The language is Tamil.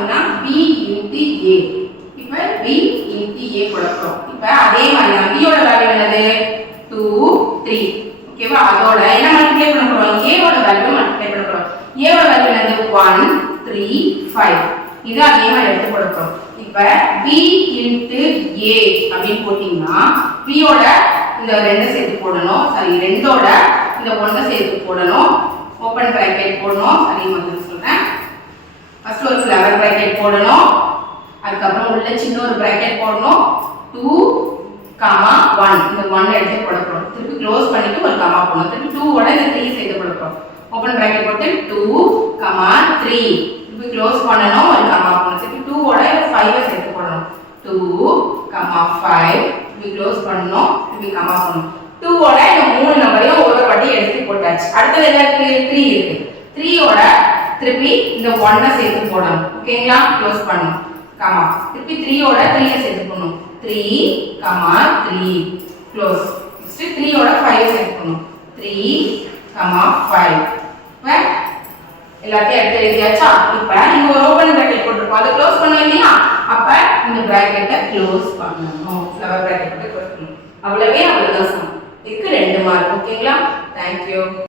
பார்த்தீங்கன்னா பி இன்ட்டு ஏ இப்போ பி இன்டி ஏ கொடுக்குறோம். இப்போ அதே மாதிரி தான் பியோட வேல்யூ என்னது? டூ த்ரீ ஓகேவா அதோட என்ன மல்டிப்ளை பண்ண போறோம்? ஏவோட வேல்யூ மல்டிப்ளை பண்ண போறோம். ஏவோட வேல்யூ என்னது? ஒன் த்ரீ ஃபைவ் இது அதே மாதிரி எடுத்து கொடுக்குறோம். இப்போ பி இன்ட்டு ஏ அப்படின்னு போட்டிங்கன்னா பியோட இந்த ரெண்டை சேர்த்து போடணும். சாரி ரெண்டோட இந்த ஒன்றை சேர்த்து போடணும். ஓப்பன் ப்ராக்கெட் போடணும். சரி முதல்ல சொல்கிறேன் ஃபர்ஸ்ட் ஒரு ஃப்ளவர் ப்ராக்கெட் போடணும். அதுக்கப்புறம் உள்ள சின்ன ஒரு ப்ராக்கெட் போடணும். டூ காமா ஒன் இந்த ஒன் எடுத்து கொடுக்கணும் திருப்பி க்ளோஸ் பண்ணிட்டு ஒரு காமா போடணும். திருப்பி டூவோட இந்த த்ரீ சேர்த்து கொடுக்கணும் ஓப்பன் ப்ராக்கெட் போட்டு டூ காமா த்ரீ திருப்பி க்ளோஸ் பண்ணணும். ஒரு காமா போடணும். திருப்பி டூவோட ஃபைவ் சேர்த்து போடணும். டூ காமா ஃபைவ் திருப்பி க்ளோஸ் பண்ணணும். திருப்பி காமா போடணும். டூவோட இந்த மூணு நம்பரையும் ஒரு ஒரு வாட்டி எடுத்து போட்டாச்சு. அடுத்தது என்ன இருக்கு? த்ரீ இருக்கு. த்ரீயோட திருப்பி இந்த ஒன்னை சேர்த்து போடணும். ஓகேங்களா க்ளோஸ் பண்ணணும். காமா திருப்பி த்ரீயோட த்ரீயை சேர்த்து பண்ணும் three comma three close next த்ரீயோட ஃபைவ் சேர்த்து பண்ணும் த்ரீ கமா ஃபைவ் எல்லாத்தையும் எடுத்து எழுதியாச்சா? இப்போ நீங்கள் ஒரு ஓப்பன் பிராக்கெட் போட்டிருக்கோம். அதை க்ளோஸ் பண்ணோம் இல்லையா? அப்போ இந்த பிராக்கெட்டை க்ளோஸ் பண்ணணும். ஃப்ளவர் பிராக்கெட் போட்டு க்ளோஸ் பண்ணணும். அவ்வளவே அவ்வளோதான் இதுக்கு ரெண்டு மார்க் ஓகேங்களா தேங்க்யூ